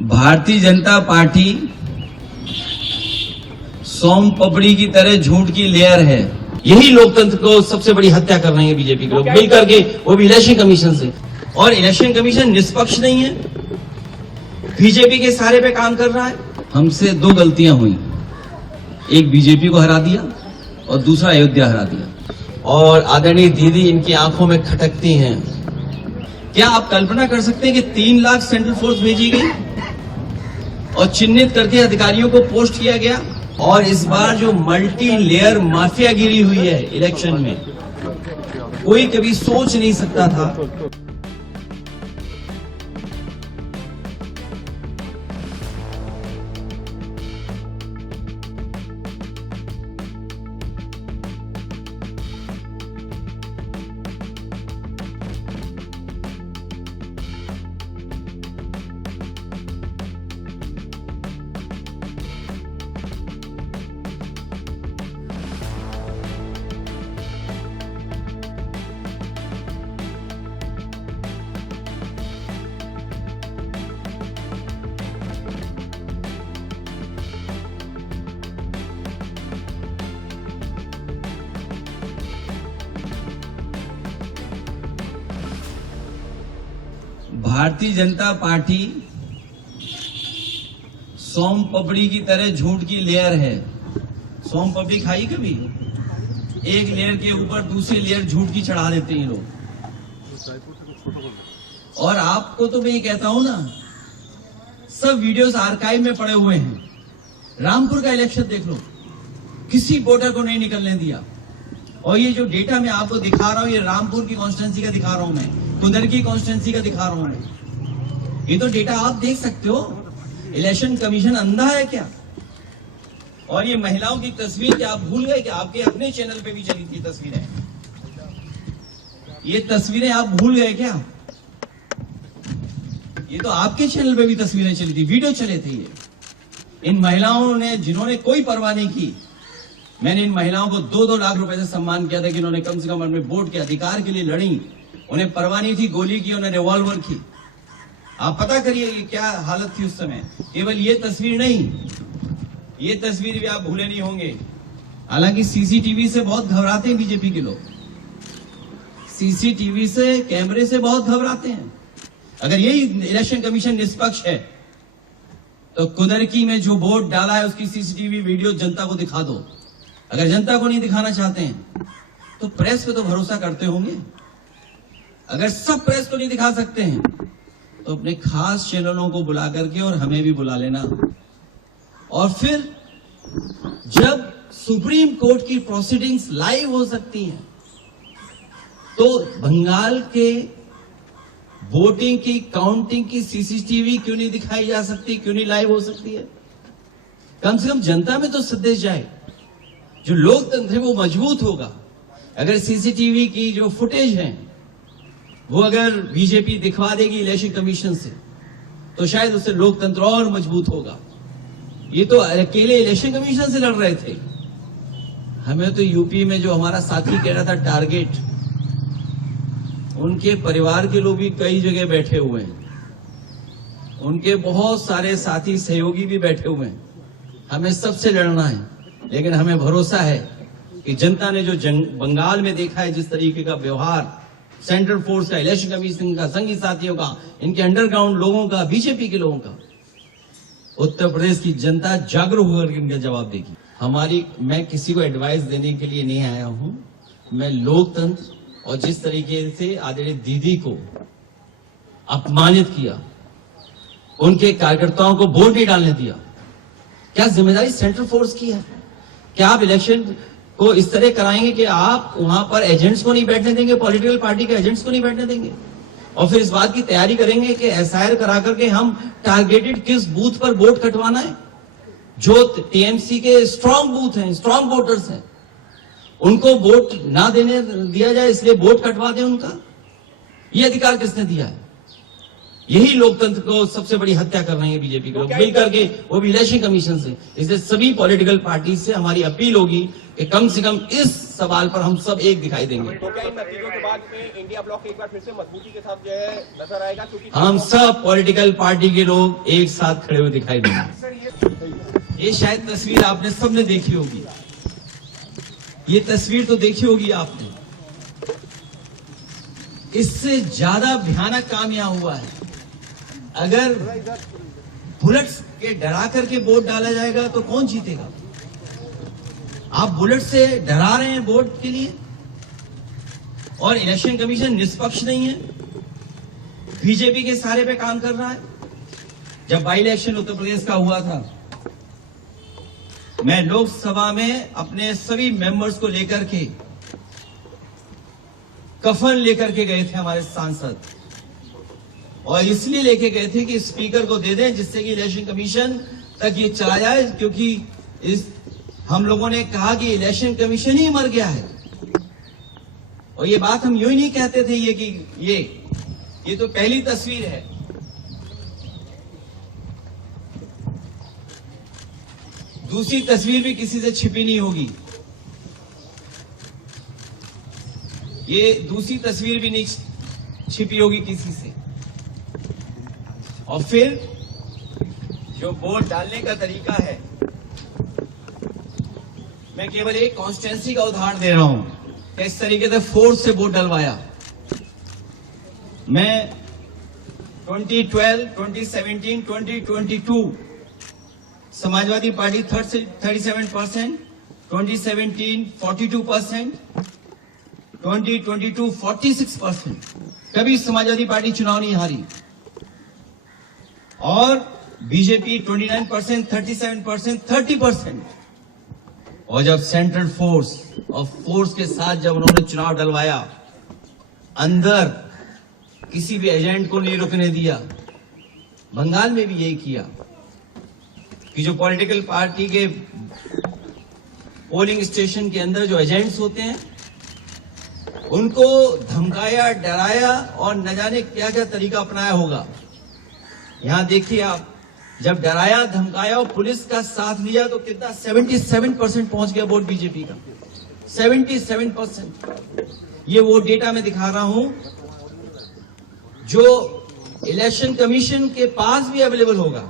Bharatiya Janata party सोम पपड़ी की तरह झूठ की लेयर है। यही लोकतंत्र को सबसे बड़ी हत्या कर रहे हैं बीजेपी के लोग मिल करके, वो भी इलेक्शन कमीशन से। और इलेक्शन कमीशन निष्पक्ष नहीं है, बीजेपी के सारे पे काम कर रहा है। हमसे दो गलतियां हुई, एक बीजेपी को हरा दिया और दूसरा अयोध्या हरा दिया। और आदरणीय दीदी इनकी आंखों में खटकती हैं। क्या आप कल्पना कर सकते हैं कि 3 लाख सेंट्रल फोर्स भेजी गई और चिन्हित करके अधिकारियों को पोस्ट किया गया? और इस बार जो मल्टी लेयर माफिया गिरी हुई है इलेक्शन में, कोई कभी सोच नहीं सकता था। भारतीय जनता पार्टी सोम पपड़ी की तरह झूठ की लेयर है। सोम पपड़ी खाई कभी? एक लेयर के ऊपर दूसरी लेयर झूठ की चढ़ा देते हैं लोग। और आपको तो मैं ये कहता हूं ना, सब वीडियोस आर्काइव में पड़े हुए हैं। रामपुर का इलेक्शन देख लो, किसी वोटर को नहीं निकलने दिया। और ये जो डेटा मैं आपको दिखा रहा हूं, ये रामपुर की कॉन्स्टिट्यूंसी का दिखा रहा हूं, मैं कुदर की कॉन्स्टिट्यूंसी का दिखा रहा हूं मैं। ये तो डेटा आप देख सकते हो। इलेक्शन कमीशन अंधा है क्या? और ये महिलाओं की तस्वीर क्या आप भूल गए कि आपके अपने चैनल पे भी चली थी तस्वीरें? ये तस्वीरें आप भूल गए क्या? ये तो आपके चैनल पे भी तस्वीरें चली थी, वीडियो चले थे। ये इन महिलाओं ने, जिन्होंने कोई परवाह नहीं की, मैंने इन महिलाओं को 2-2 लाख रुपए से सम्मान किया था कि इन्होंने कम से कम अपने वोट के अधिकार के लिए लड़ी। उन्हें परवाह नहीं थी गोली की, उन्हें रिवॉल्वर की। आप पता करिए क्या हालत थी उस समय। केवल ये तस्वीर नहीं, ये तस्वीर भी आप भूले नहीं होंगे। हालांकि सीसीटीवी से बहुत घबराते हैं बीजेपी के लोग, सीसीटीवी से, कैमरे से बहुत घबराते हैं। अगर यही इलेक्शन कमीशन निष्पक्ष है तो कुदरकी में जो वोट डाला है उसकी सीसीटीवी वीडियो जनता को दिखा दो। अगर जनता को नहीं दिखाना चाहते हैं तो प्रेस पे तो भरोसा करते होंगे। अगर सब प्रेस को नहीं दिखा सकते हैं तो अपने खास चैनलों को बुला करके और हमें भी बुला लेना। और फिर जब सुप्रीम कोर्ट की प्रोसीडिंग्स लाइव हो सकती हैं तो बंगाल के वोटिंग की काउंटिंग की सीसीटीवी क्यों नहीं दिखाई जा सकती, क्यों नहीं लाइव हो सकती है? कम से कम जनता में तो संदेश जाए। जो लोकतंत्र है वो मजबूत होगा। अगर सीसीटीवी की जो फुटेज है वो अगर बीजेपी दिखवा देगी इलेक्शन कमीशन से तो शायद उससे लोकतंत्र और मजबूत होगा। ये तो अकेले इलेक्शन कमीशन से लड़ रहे थे। हमें तो यूपी में जो हमारा साथी कह रहा था टारगेट, उनके परिवार के लोग भी कई जगह बैठे हुए हैं, उनके बहुत सारे साथी सहयोगी भी बैठे हुए हैं। हमें सबसे लड़ना है, लेकिन हमें भरोसा है कि जनता ने जो बंगाल में देखा है, जिस तरीके का व्यवहार सेंट्रल फोर्स का, इलेक्शन कमीशन का, संघी साथियों का, इनके अंडरग्राउंड लोगों का, बीजेपी के लोगों का, उत्तर प्रदेश की जनता जागरूक होकर इनका जवाब देगी। मैं किसी को एडवाइस देने के लिए नहीं आया हूं। मैं लोकतंत्र और जिस तरीके से आदरणीय दीदी को अपमानित किया, उनके कार्यकर्ताओं को वोट नहीं डालने दिया, क्या जिम्मेदारी सेंट्रल फोर्स की है? क्या आप इलेक्शन को इस तरह कराएंगे कि आप वहां पर एजेंट्स को नहीं बैठने देंगे, पॉलिटिकल पार्टी के एजेंट्स को नहीं बैठने देंगे, और फिर इस बात की तैयारी करेंगे कि एसआईआर करा करके हम टारगेटेड किस बूथ पर वोट कटवाना है? जो टीएमसी के स्ट्रांग बूथ हैं, स्ट्रांग वोटर्स हैं, उनको वोट ना देने दिया जाए, इसलिए वोट कटवा दें उनका। ये अधिकार किसने दिया है? यही लोकतंत्र को सबसे बड़ी हत्या कर रहे हैं बीजेपी के लोग मिल करके, वो भी इलेक्शन कमीशन से। इसलिए सभी पॉलिटिकल पार्टी से हमारी अपील होगी कि कम से कम इस सवाल पर हम सब एक दिखाई देंगे। तो क्या इन नतीजों के बाद में इंडिया ब्लॉक एक बार फिर से मजबूती के साथ जो है नजर आएगा? क्योंकि हम सब पॉलिटिकल पार्टी के लोग एक साथ खड़े हुए दिखाई देंगे। ये शायद तस्वीर आपने सबने देखी होगी, ये तस्वीर तो देखी होगी आपने। इससे ज्यादा भयानक काम यहां हुआ है। अगर बुलेट्स के डरा करके वोट डाला जाएगा तो कौन जीतेगा? आप बुलेट से डरा रहे हैं वोट के लिए, और इलेक्शन कमीशन निष्पक्ष नहीं है, बीजेपी के सारे पे काम कर रहा है। जब बाई इलेक्शन उत्तर प्रदेश का हुआ था, मैं लोकसभा में अपने सभी मेंबर्स को लेकर के, कफन लेकर के गए थे हमारे सांसद, और इसलिए लेके गए थे कि स्पीकर को दे दें जिससे कि इलेक्शन कमीशन तक ये चला जाए, क्योंकि हम लोगों ने कहा कि इलेक्शन कमीशन ही मर गया है। और ये बात हम यूं ही नहीं कहते थे ये तो पहली तस्वीर है। दूसरी तस्वीर भी किसी से छिपी नहीं होगी, ये दूसरी तस्वीर भी नहीं छिपी होगी किसी से। और फिर जो वोट डालने का तरीका है, मैं केवल एक कॉन्स्टिट्यूंसी का उदाहरण दे रहा हूं कि इस तरीके से फोर्स से वोट डलवाया। मैं 2012, 2017, 2022 समाजवादी पार्टी 37%, 2017 42%, 2022 46%। कभी समाजवादी पार्टी चुनाव नहीं हारी। और बीजेपी 29%, 37%, 30%। और जब सेंट्रल फोर्स और फोर्स के साथ जब उन्होंने चुनाव डलवाया, अंदर किसी भी एजेंट को नहीं रुकने दिया। बंगाल में भी यही किया कि जो पॉलिटिकल पार्टी के पोलिंग स्टेशन के अंदर जो एजेंट्स होते हैं, उनको धमकाया, डराया और न जाने क्या क्या तरीका अपनाया होगा। यहां देखिए आप, जब डराया, धमकाया और पुलिस का साथ लिया तो कितना 77% पहुंच गया वोट बीजेपी का। 77%। ये वो डेटा मैं दिखा रहा हूं जो इलेक्शन कमीशन के पास भी अवेलेबल होगा।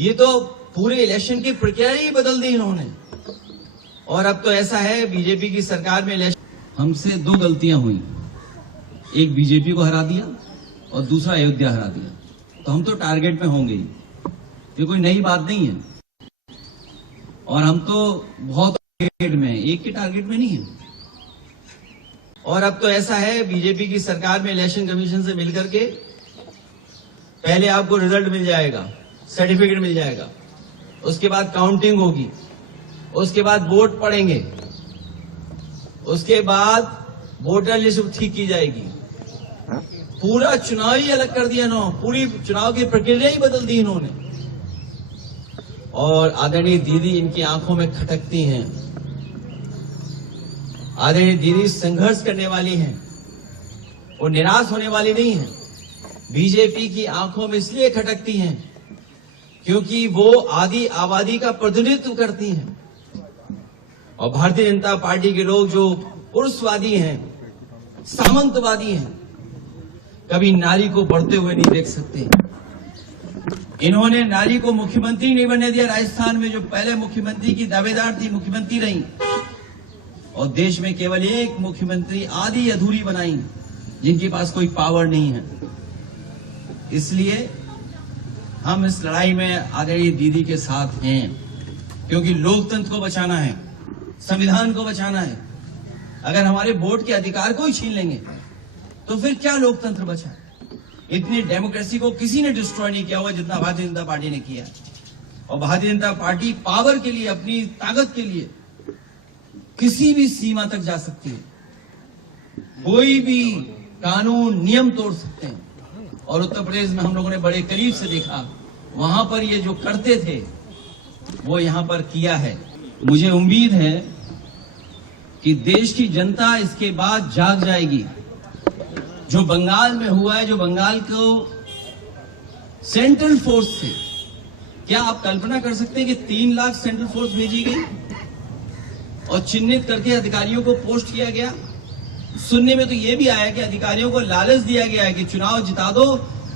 ये तो पूरे इलेक्शन की प्रक्रिया ही बदल दी इन्होंने। और अब तो ऐसा है बीजेपी की सरकार में इलेक्शन, हमसे दो गलतियां हुई, एक बीजेपी को हरा दिया और दूसरा अयोध्या हरा दिया। तो हम तो टारगेट में होंगे ही, ये कोई नई बात नहीं है। और हम तो बहुत टारगेट में हैं, एक के टारगेट में नहीं है। और अब तो ऐसा है बीजेपी की सरकार में इलेक्शन कमीशन से मिलकर के पहले आपको रिजल्ट मिल जाएगा, सर्टिफिकेट मिल जाएगा, उसके बाद काउंटिंग होगी, उसके बाद वोट पड़ेंगे, उसके बाद वोटर लिस्ट ठीक की जाएगी। पूरा चुनाव ही अलग कर दिया ना, पूरी चुनाव की प्रक्रिया ही बदल दी इन्होंने। और आदरणीय दीदी इनकी आंखों में खटकती हैं। आदरणीय दीदी संघर्ष करने वाली हैं, वो निराश होने वाली नहीं है। बीजेपी की आंखों में इसलिए खटकती हैं क्योंकि वो आधी आबादी का प्रतिनिधित्व करती हैं। और भारतीय जनता पार्टी के लोग जो पुरुषवादी हैं, सामंतवादी हैं, कभी नारी को बढ़ते हुए नहीं देख सकते। इन्होंने नारी को मुख्यमंत्री नहीं बनने दिया। राजस्थान में जो पहले मुख्यमंत्री की दावेदार थी, मुख्यमंत्री रही, और देश में केवल एक मुख्यमंत्री आधी अधूरी बनाई, जिनके पास कोई पावर नहीं है। इसलिए हम इस लड़ाई में आदरणीय दीदी के साथ हैं, क्योंकि लोकतंत्र को बचाना है, संविधान को बचाना है। अगर हमारे वोट के अधिकार को ही छीन लेंगे तो फिर क्या लोकतंत्र बचा? इतनी डेमोक्रेसी को किसी ने डिस्ट्रॉय नहीं किया हुआ जितना भारतीय जनता पार्टी ने किया। और भारतीय जनता पार्टी पावर के लिए, अपनी ताकत के लिए किसी भी सीमा तक जा सकती है, कोई भी कानून नियम तोड़ सकते हैं। और उत्तर प्रदेश में हम लोगों ने बड़े करीब से देखा, वहां पर ये जो करते थे वो यहां पर किया है। मुझे उम्मीद है कि देश की जनता इसके बाद जाग जाएगी। जो बंगाल में हुआ है, जो बंगाल को सेंट्रल फोर्स से। क्या आप कल्पना कर सकते हैं कि 3 लाख सेंट्रल फोर्स भेजी गई और चिन्हित करके अधिकारियों को पोस्ट किया गया? सुनने में तो यह भी आया कि अधिकारियों को लालच दिया गया है कि चुनाव जिता दो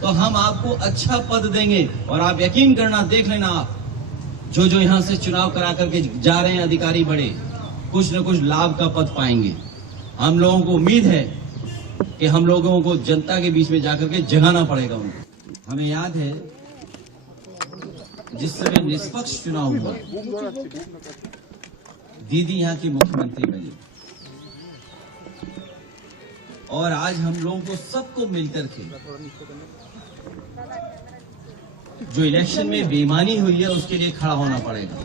तो हम आपको अच्छा पद देंगे। और आप यकीन करना, देख लेना, आप जो जो यहां से चुनाव करा करके जा रहे हैं अधिकारी बड़े, कुछ न कुछ लाभ का पद पाएंगे। हम लोगों को उम्मीद है कि हम लोगों को जनता के बीच में जाकर के जगाना पड़ेगा उनको। हमें याद है जिस समय निष्पक्ष चुनाव हुआ, दीदी यहां की मुख्यमंत्री बनी और आज हम लोगों को सबको मिलकर के जो इलेक्शन में बेईमानी हुई है उसके लिए खड़ा होना पड़ेगा।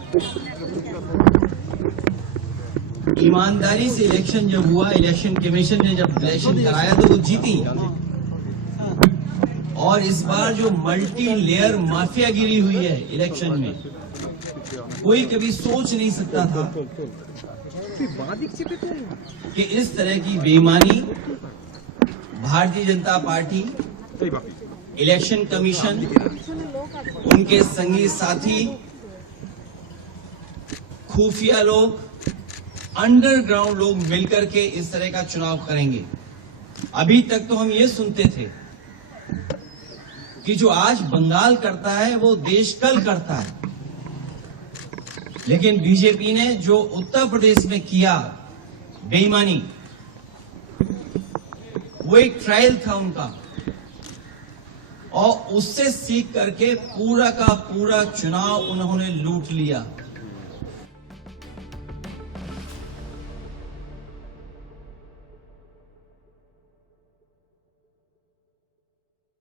ईमानदारी से इलेक्शन जब हुआ, इलेक्शन कमीशन ने जब इलेक्शन कराया तो वो जीती। और इस बार जो मल्टी लेयर माफियागिरी हुई है इलेक्शन में, कोई कभी सोच नहीं सकता था कि इस तरह की बेईमानी Bharatiya Janata party, election commission, उनके संगी साथी, खुफिया लोग, अंडरग्राउंड लोग मिलकर के इस तरह का चुनाव करेंगे। अभी तक तो हम ये सुनते थे कि जो आज बंगाल करता है वो देश कल करता है, लेकिन बीजेपी ने जो उत्तर प्रदेश में किया बेईमानी, वो एक ट्रायल था उनका और उससे सीख करके पूरा का पूरा चुनाव उन्होंने लूट लिया।